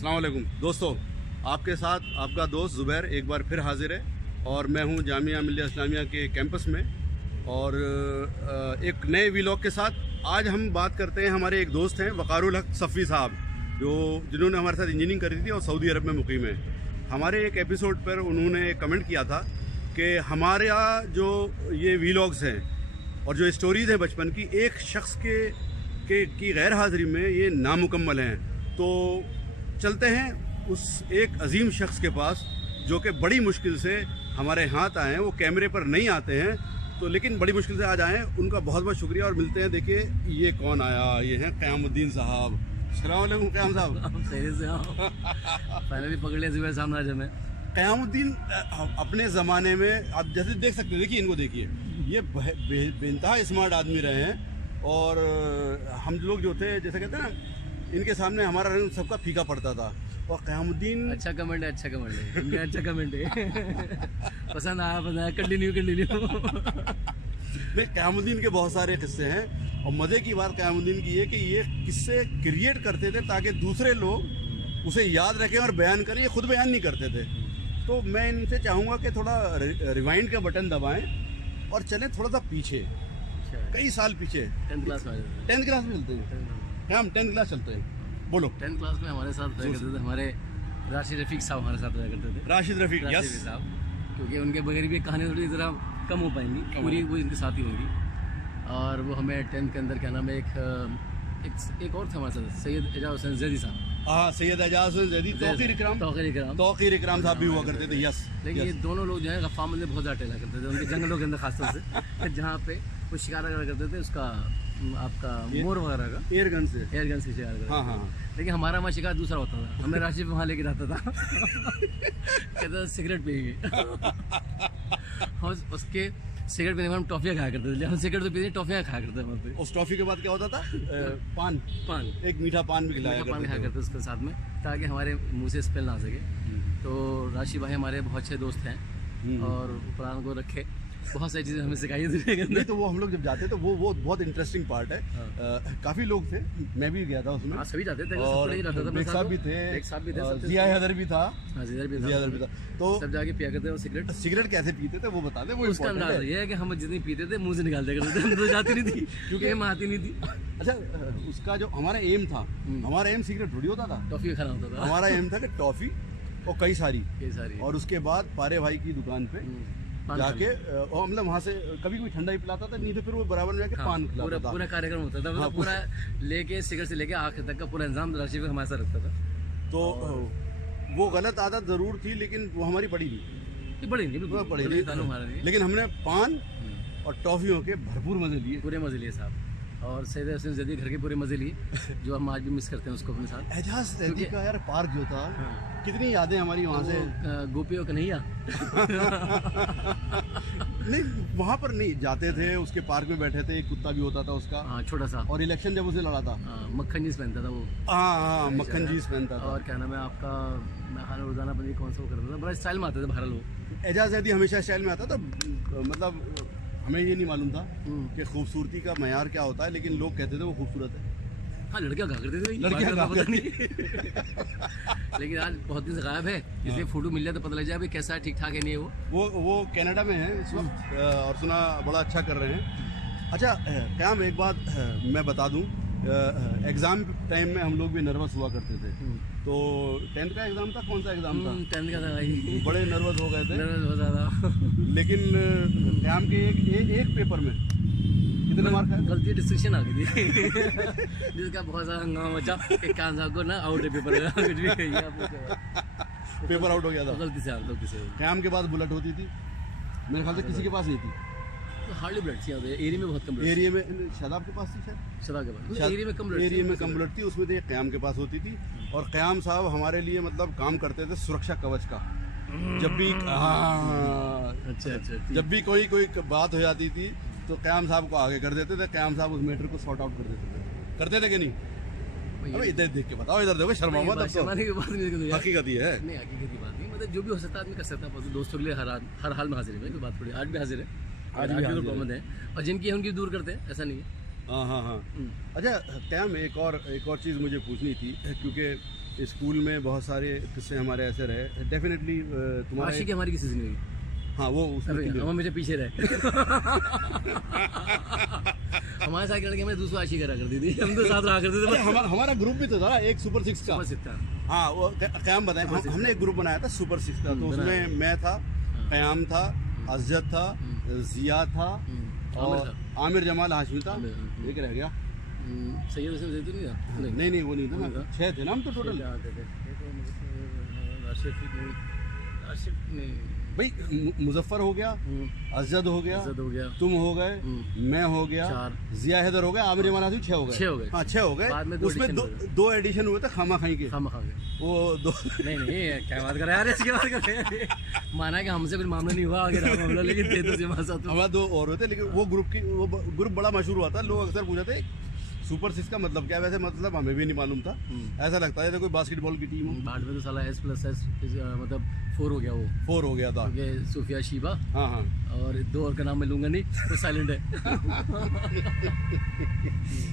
अस्सलाम वालेकुम दोस्तों, आपके साथ आपका दोस्त ज़ुबैर एक बार फिर हाजिर है और मैं हूं जामिया मिल्लिया इस्लामिया के कैंपस में और एक नए व्लॉग के साथ। आज हम बात करते हैं, हमारे एक दोस्त हैं वक़ारुल हक सफ़ी साहब, जिन्होंने हमारे साथ इंजीनियरिंग करी थी और सऊदी अरब में मुकीम है। हमारे एक एपिसोड पर उन्होंने कमेंट किया था कि हमारे यहाँ जो ये व्लॉग्स हैं और जो स्टोरीज़ हैं बचपन की, एक शख्स की गैर हाज़िरी में ये नामुकम्मल हैं। तो चलते हैं उस एक अजीम शख्स के पास जो कि बड़ी मुश्किल से हमारे हाथ आए हैं। वो कैमरे पर नहीं आते हैं तो लेकिन बड़ी मुश्किल से आज आए हैं। उनका बहुत बहुत शुक्रिया और मिलते हैं। देखिए ये कौन आया, ये हैं क़यामुद्दीन साहब। अस्सलाम वालेकुम क़याम साहब। सही से फाइनली पकड़ लिया ज़ुबैर सामने में। क़यामुद्दीन अपने ज़माने में आप जैसे देख सकते हैं, देखिए इनको देखिए, ये बेइंतहा स्मार्ट आदमी रहे हैं और हम लोग जो थे जैसे कहते हैं ना, इनके सामने हमारा रंग सबका फीका पड़ता था। और क़यामुद्दीन अच्छा कमेंट है, अच्छा कमेंट है, इनका अच्छा कमेंट है। पसंद आया, कंटिन्यू नहीं, क़यामुद्दीन के बहुत सारे किस्से हैं और मज़े की बात क़यामुद्दीन की है कि ये किस्से क्रिएट करते थे ताकि दूसरे लोग उसे याद रखें और बयान करें। ये खुद बयान नहीं करते थे। तो मैं इनसे चाहूँगा कि थोड़ा रिवाइंड का बटन दबाएँ और चलें थोड़ा सा पीछे, कई साल पीछे। 10th क्लास में 10th क्लास में चलते हैं हम, 10th क्लास चलते हैं। बोलो। 10th क्लास में हमारे साथ रहा करते थे, हमारे राशिद रफ़ीक साहब हमारे साथ रहा करते थे। राशिद रफ़ीक, यस साहब, क्योंकि उनके बगैर भी कहानी थोड़ी ज़रा कम हो पाएंगी, पूरी वो इनके साथ ही होंगी। और वो हमें 10th के अंदर क्या नाम है, एक और थे हमारे साथ, सैयद एजाज हुसैन ज़ैदी साहब। हाँ, सैयद एजाज हुसैन ज़ैदी, तौक़ीर इकराम साहब भी हुआ करते थे। यस, लेकिन ये दोनों लोग जो है गफ़्फ़ार में बहुत ज़्यादा टेला करते थे उनके जंगलों के अंदर खासतौर से, जहाँ पे वो शिकार वगैरह करते थे, उसका आपका मोर वगैरह का एयरगन से शिकार करते। हाँ। लेकिन हमारा वहाँ शिकार दूसरा होता था। हमें राशि वहाँ लेके जाता था। कहता था सिगरेट पिएंगे। और उसके सिगरेट पीने में हम टॉफियाँ खाया करते थे। हम सिगरेट तो पीते, टॉफियाँ खाया करते थे वहाँ पे। उस टॉफी के बाद क्या होता था? पान, एक मीठा पान भी खिलाया करते उसके साथ में, ताकि हमारे मुँह से स्मेल ना आ सके। तो राशि भाई हमारे बहुत अच्छे दोस्त हैं और कुरान को रखे, बहुत सारी चीज़ें हमें सिखाई थी। तो वो हम लोग जब जाते तो वो बहुत इंटरेस्टिंग पार्ट है। काफ़ी लोग थे, मैं भी गया था उसमें। हाँ, सभी जाते थे और एक साहब भी थे, जिया हैदर भी था। तो सब जाके पिया करते थे। सिगरेट कैसे पीते थे वो बता दे। वो उसका अंदाज़ ये है कि हम जितनी पीते थे मुँह से निकालते करते थे, हम तो जाती नहीं थी क्योंकि हम आती नहीं थी। अच्छा, उसका जो हमारा एम था, हमारा एम सिगरेट थोड़ी होता था, टॉफी खाना होता था। हमारा एम था कि टॉफी और कई सारी और उसके बाद पारे भाई की दुकान पे जाके और मतलब वहाँ से कभी कोई ठंडा ही पिलाता था, नहीं तो फिर वो बराबर में जाके पान खिलाता था। पूरा कार्यक्रम होता था, मतलब पूरा लेके सिगरेट से लेके आखिर तक का पूरा इंतजाम राशि पे हमारे साथ रखता था। तो वो गलत आदत ज़रूर थी लेकिन वो हमारी पड़ी नहीं, लेकिन हमने पान और टॉफियों के भरपूर मज़े लिए, पूरे मज़े लिए साहब। और सैयद हुसैन ज़ैदी घर के पूरे मज़े लिए, जो हम आज भी मिस करते हैं उसको अपने साथ। एजाज ज़ैदी का यार पार्क जो था, कितनी यादें हमारी वहाँ से। गोपियों कन्हैया नहीं, वहाँ पर नहीं जाते थे, उसके पार्क में बैठे थे, एक कुत्ता भी होता था उसका, हाँ छोटा सा। और इलेक्शन जब उसे लड़ा था, मक्खन जीन्स पहनता था वो। हाँ, मक्खन जीन्स पहनता था। और क्या नाम है आपका, मैं खाना रोजाना बंदी कौन सा वो करता था, बड़ा स्टाइल में आते थे बहरहाल वो। एजाज ज़ैदी हमेशा स्टाइल में आता था। मतलब हमें ये नहीं मालूम था कि खूबसूरती का मयार क्या होता है, लेकिन लोग कहते थे वो खूबसूरत है। हाँ, लड़कियाँ गा करते थे, लड़कियाँ गा करती। लेकिन आज बहुत दिन से गायब है, इसलिए फोटो मिल जाए तो पता लग जाए भाई कैसा है, ठीक ठाक है नहीं है वो कनाडा में है इस वक्त और सुना बड़ा अच्छा कर रहे हैं। अच्छा क़याम, एक बात मैं बता दूं, एग्ज़ाम टाइम में हम लोग भी नर्वस हुआ करते थे। तो 10th का एग्ज़ाम था, कौन सा एग्ज़ाम था? 10th का था भाई, बड़े नर्वस हो गए थे, नर्वस बहुत ज़्यादा। लेकिन क़याम के एक पेपर में कितने मार्क है? गलती डिस्ट्रिक्शन आ गई थी जिसका बहुत ज़्यादा हंगामा मचा। एक कान साहब को ना आउट है पेपर पेपर आउट हो गया था गलती से। क़याम के बाद बुलेट होती थी, मेरे ख्याल से किसी के पास नहीं थी। हार्डली बुलेट थी एरिया में, बहुत कम एरिया में। शादाब के पास थी शायद, शादाब के पास एरिया में कम बुलेट थी, उसमें तो क़याम के पास होती थी। और क़याम साहब हमारे लिए मतलब काम करते थे सुरक्षा कवच का। जब भी अच्छा जब भी कोई बात हो जाती थी तो क़याम साहब को आगे कर देते थे। क़याम साहब उस मैटर को सॉर्ट आउट करते थे कि नहीं? अबे इधर देख के बताओ, इधर देखो, शर्मा मत। हकीकत ही है। नहीं, हकीकत की बात नहीं, मतलब जो भी हो सकता है आदमी कर सकता है। दोस्तों के लिए हर हाल में हाजिर है, कोई बात थोड़ी। आज भी हाजिर है, आज भी कॉमन है, और जिनकी है उनकी दूर करते हैं, ऐसा नहीं है। हाँ हाँ हाँ। अच्छा कैम, एक और चीज़ मुझे पूछनी थी, क्योंकि स्कूल में बहुत सारे किस्से हमारे ऐसे रहे, डेफिनेटली तुम्हारा आशिकी हमारी किसी से नहीं हुई। हाँ वो उसमें अरे clear- हम मेरे पीछे रहे। हमारे साथ लड़के में दूसरा आशिकी करा करती थी, हम तो साथ रहा करते थे। अरे हमारा ग्रुप भी तो था ना, एक सुपर 6 का। बस इतना। हाँ वो क़याम बताएं, हमने एक ग्रुप बनाया था सुपर 6 का, तो उसमें मैं था, क़याम था, अज़द था, जिया था और आमिर जमाल हाशमी था, एक रह गया। सैयद हुसैन जैतून नहीं था? नहीं वो नहीं था ना, 6 थे ना हम तो टोटल। भाई मुजफ्फर हो गया, अज़द हो गया, हो गया, तुम हो गए, मैं हो गया, 4, जिया हैदर हो गया, आमिर जमाल हाशमी 6 हो गए। 6 हो गए। हाँ 6 हो बाद में गए। दो उसमें addition हुए दो एडिशन हुए थे खामा खाई के, हम खा गए। वो 2 नहीं क्या बात कर रहे हैं यार, इसकी बात कर रहे हैं। माना कि हमसे कुछ मामला नहीं हुआ आगे रहा मामला, लेकिन थे तो हमारे साथ। हमारा 2 और हुए थे, लेकिन वो ग्रुप बड़ा मशहूर हुआ था। लोग अक्सर पूछते थे सुपर 6 का मतलब क्या है, वैसे मतलब हमें भी नहीं मालूम था। ऐसा लगता है जैसे कोई बास्केटबॉल की टीम हो। बाद में तो साला S+S मतलब 4 हो गया वो, 4 हो गया था। क्योंकि सूफिया शीबा हाँ हाँ। और 2 और का नाम मैं लूंगा नहीं, वो साइलेंट है।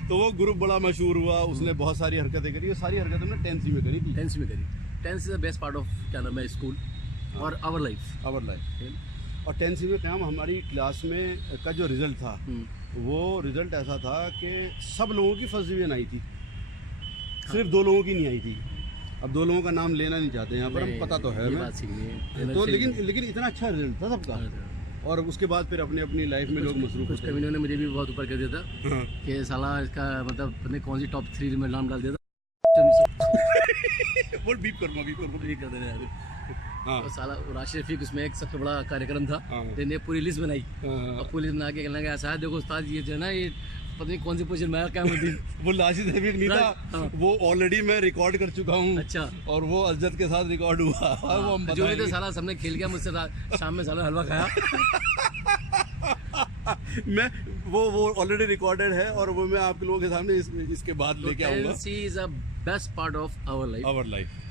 तो वो ग्रुप बड़ा मशहूर हुआ, उसने बहुत सारी हरकतें करी, वो सारी हरकतें हमने 10th में करी थी। 10th में करी। 10th is the best part of क्या नाम है स्कूल और आवर लाइफ। Our life. और 10th में क़याम हमारी क्लास में का जो रिजल्ट था, वो रिजल्ट ऐसा था कि सब लोगों की फर्स्ट डिवीजन आई थी, सिर्फ 2 लोगों की नहीं आई थी। अब 2 लोगों का नाम लेना नहीं चाहते यहाँ पर, हम पता तो है ये हमें। बात सीखनी है तो लेकिन इतना अच्छा रिजल्ट था सबका। और उसके बाद फिर अपनी अपनी लाइफ में लोग मसरूफ कुछ कमीनों ने मुझे भी बहुत ऊपर कर दिया था कि साला इसका मतलब पता नहीं कौन सी टॉप 3 में नाम डाल दिया था। बोल बीप कर ये कर देना यार। हाँ और साला राशिद रफीक उसमें एक सबसे बड़ा कार्यक्रम था, हाँ। तो इन्हें पूरी लिस्ट बनाई हाँ। और पूरी लिस्ट बना के कहना कि ऐसा है देखो उस्ताद ये जो है ना, ये पता नहीं कौन सी पोजीशन में आया क्या होती। वो राशिद रफीक नहीं था, हाँ। वो ऑलरेडी मैं रिकॉर्ड कर चुका हूँ। अच्छा। और वो अज़द के साथ रिकॉर्ड हुआ। वो हम जो भी तो बताएंगे। साला सबने खेल गया मुझसे, शाम में साला हलवा खाया। मैं वो ऑलरेडी रिकॉर्डेड है, और वो मैं आप लोगों के सामने इसके बाद लेके आऊंगा। NC is a best part of our life,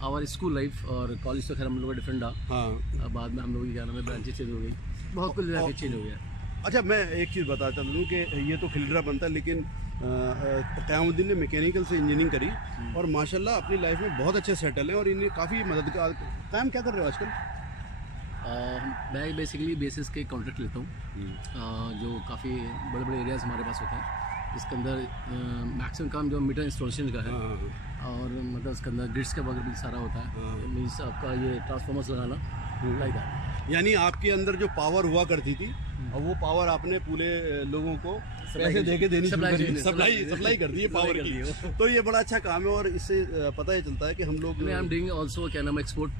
our school life. और कॉलेज तो खैर हम लोग का डिफरेंट था। हाँ। बाद में हम लोग की क्या नाम है ब्रांचेज चेंज हो गई, बहुत कुछ चेंज हो गया। अच्छा मैं एक चीज़ बता चल दूँ कि ये तो खिलरा बनता है, लेकिन क़यामुद्दीन ने मैकेनिकल से इंजीनियरिंग करी और माशाल्लाह अपनी लाइफ में बहुत अच्छे सेटल हैं, और इन्हें काफ़ी मदद का। क़याम क्या कर रहे हो आजकल? मैं बेसिकली बेसिस के कॉन्ट्रैक्ट लेता हूँ, जो काफ़ी बड़े बड़े एरियाज हमारे पास होते हैं। इसके अंदर मैक्सिमम काम जो मीटर इंस्टॉलेशन का है, और मतलब उसके अंदर ग्रिड्स का वगैरह भी सारा होता है। मीन्स आपका ये ट्रांसफार्मर्स लगाना, लाइक दैट। यानी आपके अंदर जो पावर हुआ करती थी, और वो पावर आपने पूरे लोगों को पैसे दे के देनी शुरू करी, सप्लाई कर दी है पावर की। तो ये बड़ा अच्छा काम है, और इससे पता ही चलता है कि हम लोग आई एम डूइंग आल्सो क्या नाम एक्सपोर्ट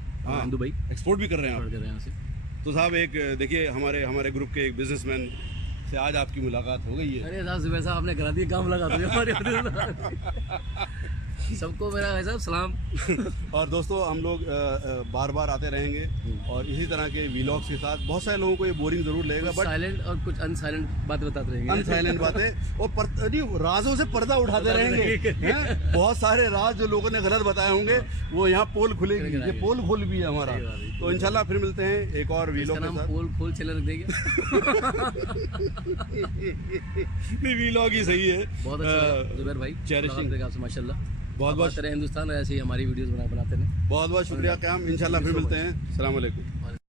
दुबई, एक्सपोर्ट भी कर रहे हैं आप। कर रहे हैं यहाँ से। तो साहब एक देखिए हमारे ग्रुप के एक बिजनेसमैन से आज आपकी मुलाकात हो गई है। अरे साहब जुबैर साहब आपने करा दिया, काम लगा दिया हमारे सबको मेरा भाई साहब सलाम। और दोस्तों हम लोग बार बार आते रहेंगे, और इसी तरह के व्लॉग्स के साथ। बहुत सारे लोगों को ये बोरिंग जरूर लगेगा, बट साइलेंट और कुछ अनसाइलेंट बातें बताते रहेंगे, अनसाइलेंट बातें, और राजों से पर्दा उठाते रहेंगे। हैं? बहुत सारे राज जो लोगों ने गलत बताए होंगे, वो यहाँ पोल खुलेगी। ये पोल खोल भी है हमारा। तो इंशाल्लाह फिर मिलते हैं एक और व्लॉग के साथ। पोल खोल चैनल रख देंगे। नहीं व्लॉग ही सही है। बहुत अच्छा जुबैर भाई, चेरिशिंग आपसे माशाल्लाह। बहुत तरह हिंदुस्तान ऐसे ही हमारी वीडियोस बनाते हैं। बहुत शुक्रिया क़याम। इंशाल्लाह फिर मिलते हैं। अस्सलाम वालेकुम।